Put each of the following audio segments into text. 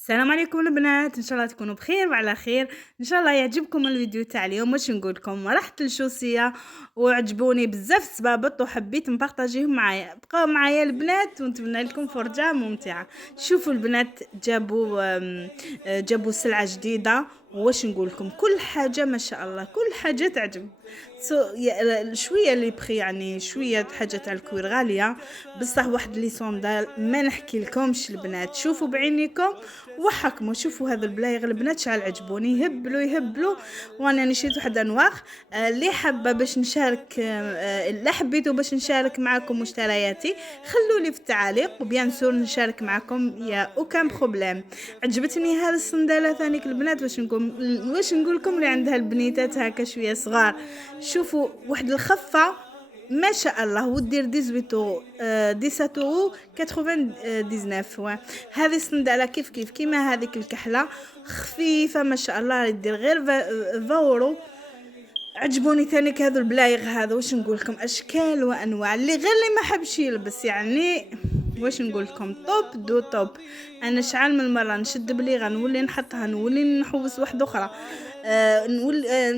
السلام عليكم البنات، ان شاء الله تكونوا بخير وعلى خير. ان شاء الله يعجبكم الفيديو تاع اليوم. واش نقول لكم، رحت للشوسيه وعجبوني بزاف السبابط وحبيت نبارطاجيهم معايا. بقاو معايا البنات ونتمنى لكم فرجه ممتعه. شوفوا البنات جابوا سلعه جديده. واش نقول لكم، كل حاجه ما شاء الله، كل حاجه تعجب. شويه لي بخي، يعني شويه حاجه تاع الكوير غاليه، بصح واحد لي صوندال ما نحكي لكمش البنات. شوفوا بعينيكم وحكموا، شوفوا هذا البلايغ البنات شحال عجبوني، يهبلوا. وانا نشيت واحد انواغ. اللي حابه باش نشارك، اللي حبيتوا باش نشارك معكم مشترياتي، خلولي في التعاليق وبيان سور نشارك معكم يا اوكان بروبليم. عجبتني هذا الصنداله ثانيك البنات. واش نقول لكم، اللي عندها البنيتات هكا شويه صغار، شوفوا واحد الخفه ما شاء الله، ودير 18 17 99. هذه الصندالة كيف كيما هذيك الكحلة خفيفة ما شاء الله، يدير غير 20 €. عجبوني ثاني هذو البلايغ هذا. واش نقول لكم، اشكال وانواع، اللي ما حبش يلبس يعني. واش نقول لكم، توب دو توب. انا شحال من مره نشد بليغه نولي نحطها، نولي نحوس واحده اخرى،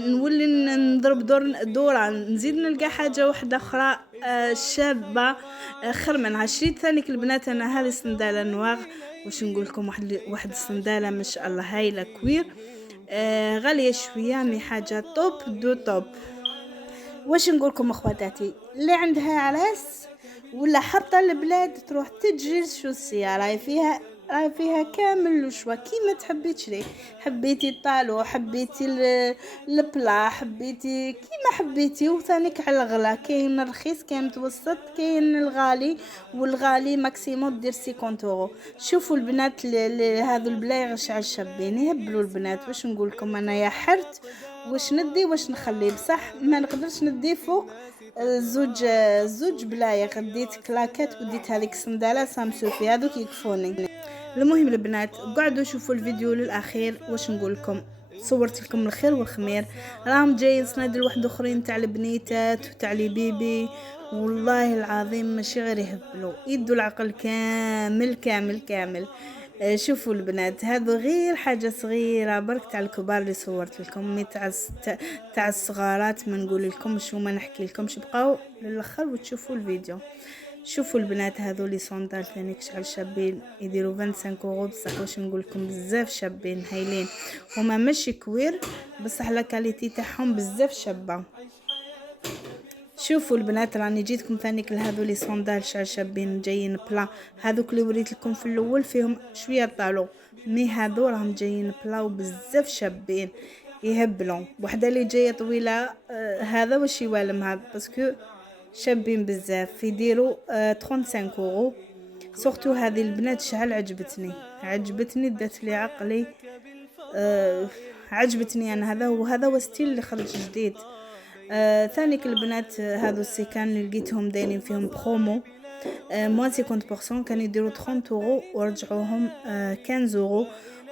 نولي نضرب دوره، نزيد نلقى حاجه واحده اخرى شابه. خير منها. شريت ثاني البنات انا هذه الصنداله نواغ. واش نقول لكم، واحد الصنداله ما شاء الله هايله كوير. غاليه شويه مي حاجه توب دو توب. واش نقولكم اخواتاتي، اللي عندها عراس ولا حاطه البلاد تروح تجري الشوسيه، راهي فيها كامل الشوا كيما تحبي تشري. حبيتي الطالو، حبيتي البلا، حبيتي كيما حبيتي. وثانيك على الغلا، كاين الرخيص كاين متوسط كاين الغالي، والغالي ماكسيموم دير 50 €. شوفوا البنات هذو البلايغ شعل شابين، يهبلوا البنات. واش نقول لكم، انا يا حرت واش ندي واش نخلي، بصح ما نقدرش ندي فوق زوج بلايغ. ديت كلاكات وديت هذيك الصنداله سامسوفي، هذوك يكفوني. المهم البنات، قعدوا شوفوا الفيديو للاخير. واش نقول لكم، صورت لكم الخير والخمير. راهم جايين صنادل واحد اخرين تاع البنيتات وتاع لي بيبي، والله العظيم ماشي غير يهبلوا، يدوا العقل كامل كامل كامل. شوفوا البنات، هذا غير حاجه صغيره برك تاع الكبار اللي صورت لكم. مي تاع الصغارات ما نقول لكم شو، ما نحكي لكم. بقاو للاخر وتشوفوا الفيديو. شوفوا البنات، هذو لي صوندال ثاني شحال شابين، يديروا 25 €. بصح واش نقول لكم، بزاف شابين هايلين. هما ماشي كوير، بصح لا كاليتي تاعهم بزاف شابه. شوفوا البنات، راني جيتكم ثانيك لهذو لي صوندال شحال شابين جايين بلا. هذوك اللي وريت لكم في الاول فيهم شويه طالو، مي هذو راهم جايين بلا وبزاف شابين يهبلوا. وحده اللي جايه طويله، هذا واش يوالمها باسكو شابين بزاف، يديروا 35 €. سورتو هذه البنات شحال عجبتني دات لي عقلي. عجبتني انا. هذا هو ستيل اللي خرج جديد. ثانيك البنات، هذو السيكان اللي لقيتهم دايرين فيهم برومو، موان 50%، كانوا يديروا 30 € ورجعوهم 15 €.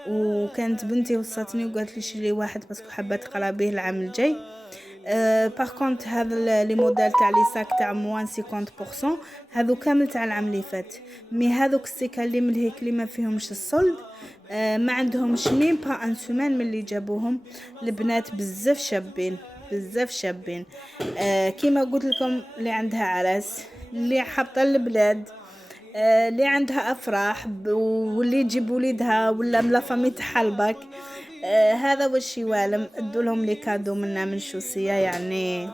وكانت بنتي وصلتني وقالت لي شري واحد باسكو حابه تقرا به العام الجاي. باغ كونت هذا لي موديل تاع لي ساك تاع موان 50% هذو كامل تاع العام اللي فات. مي هذوك السيكا اللي من هيك اللي ما فيهمش الصلد، ما عندهمش ميم با ان سومان من اللي جابوهم. البنات بزاف شابين بزاف شابين. كيما قلت لكم، اللي عندها عراس، اللي حاطه البلاد، اللي عندها افراح واللي تجيب وليدها ولا من لافامي تاعها الباك، هذا واش يوالم. ادوا لهم لي كادو منا من الشوسيه، يعني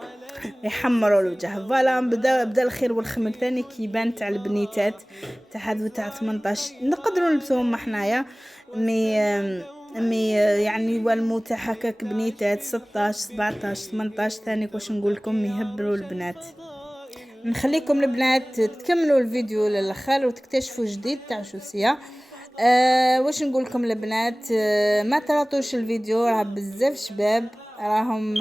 يحمروا الوجه. فوالا، بدا الخير والخمر ثاني كيبان تاع البنيتات تاع هذو تاع 18 نقدروا نلبسوهم حنايا. مي يعني يوالمو تاع هكاك بنيتات 16 17 18 ثاني. واش نقول لكم، يهبلوا البنات. نخليكم البنات تكملوا الفيديو للاخر وتكتشفوا جديد تاع شوسيه. واش نقول لكم البنات، ما تراطوش الفيديو، راه بزاف شباب، راهم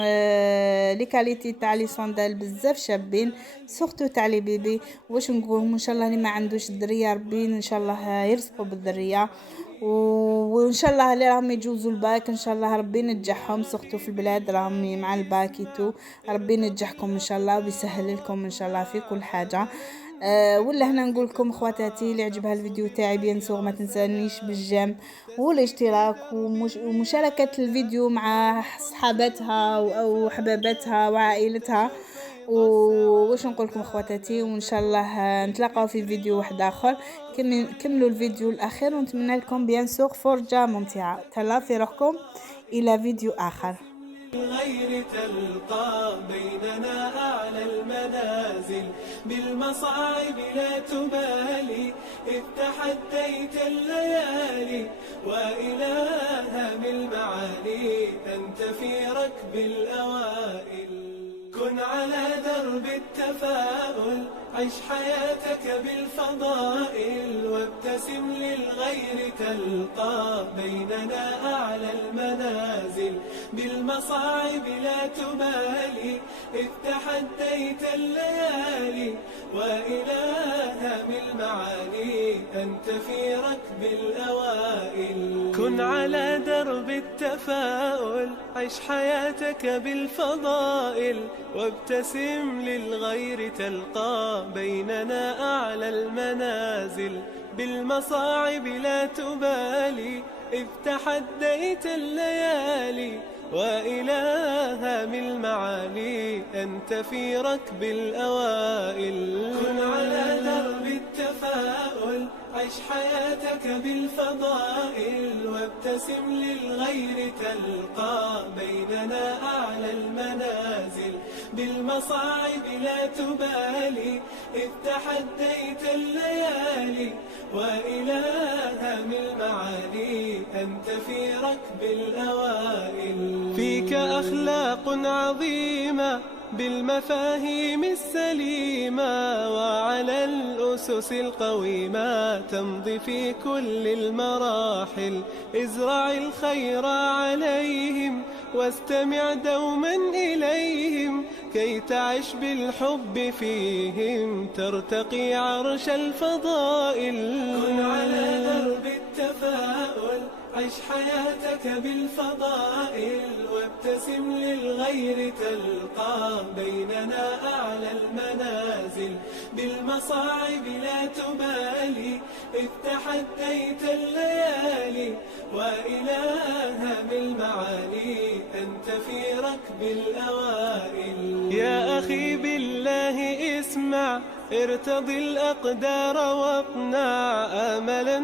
لي كاليتي تاع لي صوندال بزاف شابين، سورتو تاع لي بيبي. واش نقول، ان شاء الله اللي ما عندوش الدريه ربي ان شاء الله يرزقوا بالذريه، وان شاء الله اللي راهم يجوزوا الباك ان شاء الله ربي ينجحهم، سورتو في البلاد راهم مع الباكيتو. ربي ينجحكم ان شاء الله ويسهل لكم ان شاء الله في كل حاجه. ولا هنا نقول لكم خواتاتي اللي عجبها الفيديو تاعي بيان سور ما تنسانيش بالجيم والاشتراك ومشاركة الفيديو مع صحاباتها او حباباتها وعائلتها. وش نقول لكم خواتاتي، وان شاء الله نتلاقاو في فيديو واحد اخر. كملوا الفيديو الاخير ونتمنى لكم بيان سور فرجة ممتعة. تهلاو في روحكم، الى فيديو اخر. الغير تلقى بيننا أعلى المنازل، بالمصاعب لا تبالي إذ تحديت الليالي، وإلى هام المعالي أنت في ركب الأوائل. كن على درب التفاؤل، عش حياتك بالفضائل، وابتسم للغير تلقى بيننا أعلى المنازل، بالمصاعب لا تبالي إذ تحديت الليالي، وإلى هام المعالي أنت في ركب الأوائل. كن على درب التفاؤل، عش حياتك بالفضائل، وابتسم للغير تلقى بيننا أعلى المنازل، بالمصاعب لا تبالي إذ تحديت الليالي، وإلى هام المعالي أنت في ركب الأوائل. كن على درب التفاؤل، عش حياتك بالفضائل، وابتسم للغير تلقى بيننا أعلى المنازل، بالمصاعب لا تبالي إذ تحديت الليالي، وإلى هام المعالي أنت في ركب الأوائل. فيك أخلاق عظيمة بالمفاهيم السليمة، وعلى الأسس القويمة تمضي في كل المراحل. ازرع الخير عليهم واستمع دوما إليهم، كي تعش بالحب فيهم ترتقي عرش الفضائل. كن على درب التفاؤل، عش حياتك بالفضائل، وابتسم للغير تلقى بيننا أعلى المنازل، بالمصاعب لا تبالي إذ تحديت الليالي، وإلى هام المعالي أنت في ركب الأوائل. يا أخي بالله اسمع، ارتضي الأقدار واقنع، آملا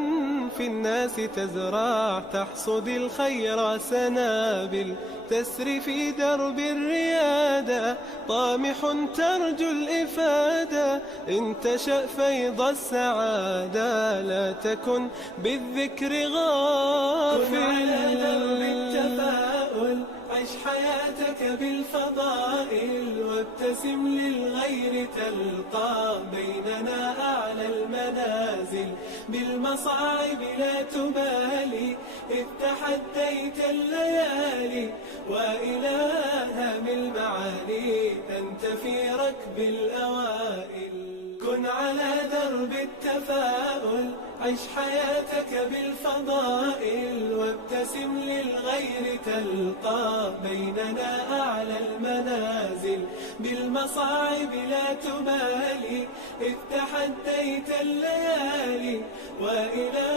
في الناس تزرع، تحصد الخير سنابل، تسري في درب الريادة، طامح ترجو الإفادة، إن تشأ فيض السعادة، لا تكن بالذكر غافل. كن على درب التفاؤل، عش حياتك بالفضائل، وابتسم للغير تلقى بيننا أعلى المنازل، بالمصاعب لا تبالي إذ تحديت الليالي، وإلى هام المعالي أنت في ركب الأوائل. كن على درب التفاؤل، عش حياتك بالفضائل، وابتسم للغير تلقى بيننا أعلى المنازل، بالمصاعب لا تبالي إذ تحديت الليالي، وإلى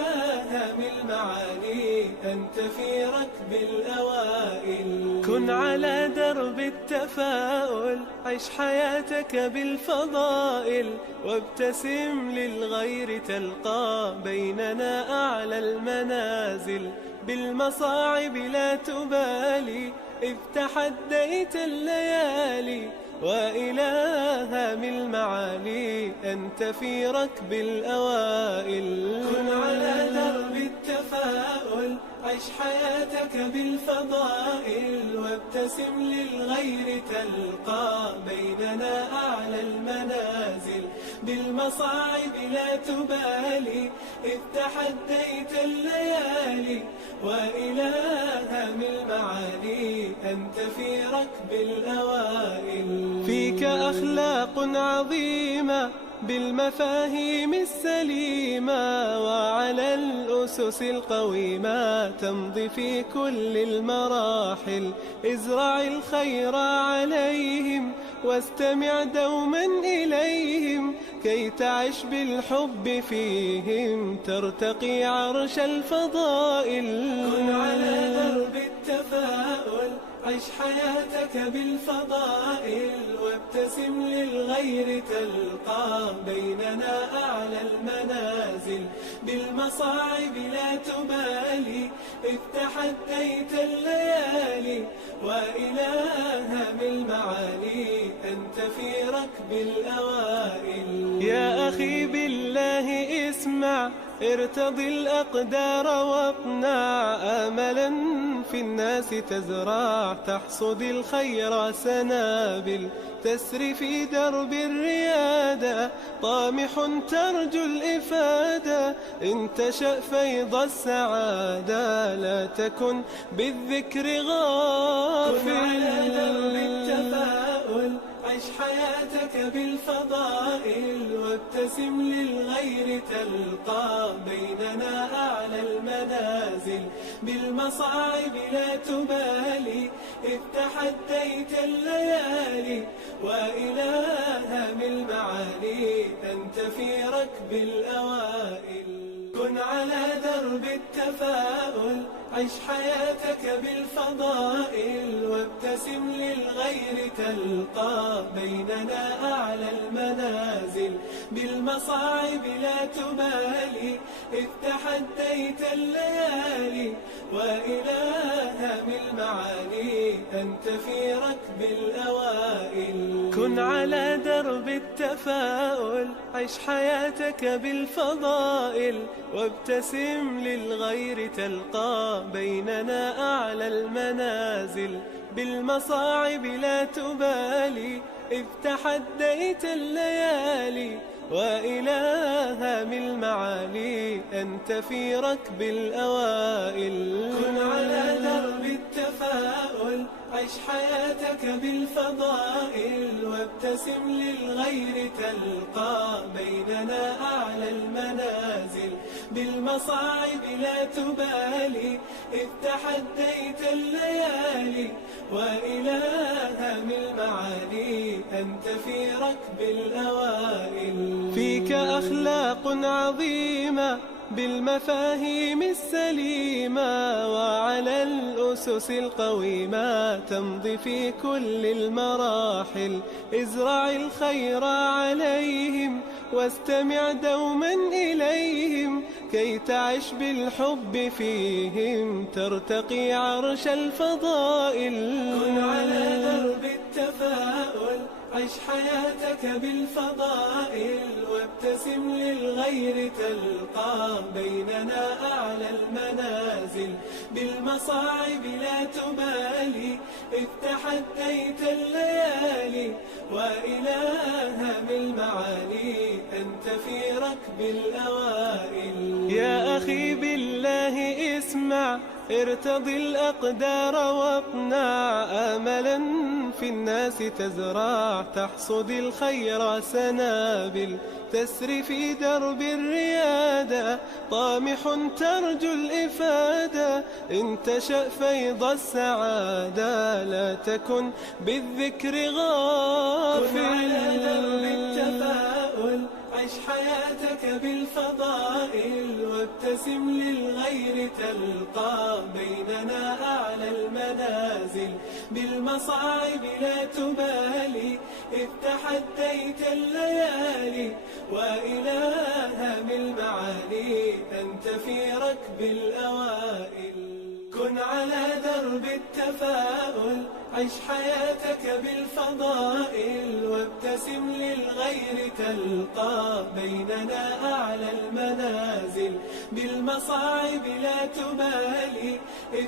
هام المعالي أنت في ركب الأوائل. كن على درب التفاؤل، عش حياتك بالفضائل، وابتسم للغير تلقى بيننا أعلى المنازل، بالمصاعب لا تبالي إذ تحديت الليالي، وإلى هام المعالي أنت في ركب الأوائل. كن على درب التفاؤل، عش حياتك بالفضائل، وابتسم للغير تلقى بيننا أعلى المنازل، بالمصاعب لا تبالي إذ تحديت الليالي، وإلى هام المعالي أنت في ركب الأوائل. فيك أخلاق عظيمة بالمفاهيم السليمة وعلى الأسس القويمة تمضي في كل المراحل. ازرع الخير عليهم واستمع دوما إليهم كي تعش بالحب فيهم ترتقي عرش الفضائل. كن على درب التفاؤل عش حياتك بالفضائل وابتسم للغير تلقى بيننا أعلى المنازل. بالمصاعب لا تبالي إذ تحديت الليالي وإلى هام المعالي أنت في ركب الأوائل. يا أخي بالله اسمع ارتضي الأقدار واقنع آملا في الناس تزرع تحصد الخير سنابل. تسري في درب الريادة طامح ترجو الإفادة إن تشأ فيض السعادة لا تكن بالذكر غافل. كن على درب التفاؤل عش حياتك بالفضائل وابتسم للغير تلقى بيننا أعلى المنازل. بالمصاعب لا تبالي إذ تحديت الليالي وإلى هام المعالي أنت في ركب الأوائل. كن على درب التفاؤل عش حياتك بالفضائل وابتسم للغير تلقى بيننا أعلى المنازل. بالمصاعب لا تبالي إذ تحديت الليالي وإلى هام المعالي أنت في ركب الأوائل. كن على درب التفاؤل عش حياتك بالفضائل وابتسم للغير تلقى بيننا أعلى المنازل. بالمصاعب لا تبالي إذ تحديت الليالي وإلى هام المعالي أنت في ركب الأوائل. كن على درب التفاؤل عش حياتك بالفضائل وابتسم للغير تلقى بيننا أعلى المنازل. بالمصاعب لا تبالي إذ تحديت الليالي وإلى هام المعالي أنت في ركب الأوائل. فيك أخلاق عظيمة بالمفاهيم السليمة وعلى الأسس القويمة تمضي في كل المراحل. ازرع الخير عليهم واستمع دوما إليهم كي تعش بالحب فيهم ترتقي عرش الفضائل. كن على درب التفاؤل عش حياتك بالفضائل وابتسم للغير تلقى بيننا أعلى المنازل. بالمصاعب لا تبالي إذ تحديت الليالي وإلى هام المعالي أنت في ركب الأوائل. يا أخي بالله اسمع ارتضي الأقدار واقنع آملا في الناس تزرع تحصد الخير سنابل. تسري في درب الريادة طامح ترجو الإفادة إن تشأ فيض السعادة لا تكن بالذكر غافل. كن على درب التفاؤل عش حياتك بالفضائل وابتسم للغير تلقى بيننا أعلى المنازل. بالمصاعب لا تبالي إذ تحديت الليالي وإلى هام المعالي أنت في ركب الأوائل. كن على درب التفاؤل عش حياتك بالفضائل وابتسم للغير تلقى بيننا أعلى المنازل. بالمصاعب لا تبالي إذ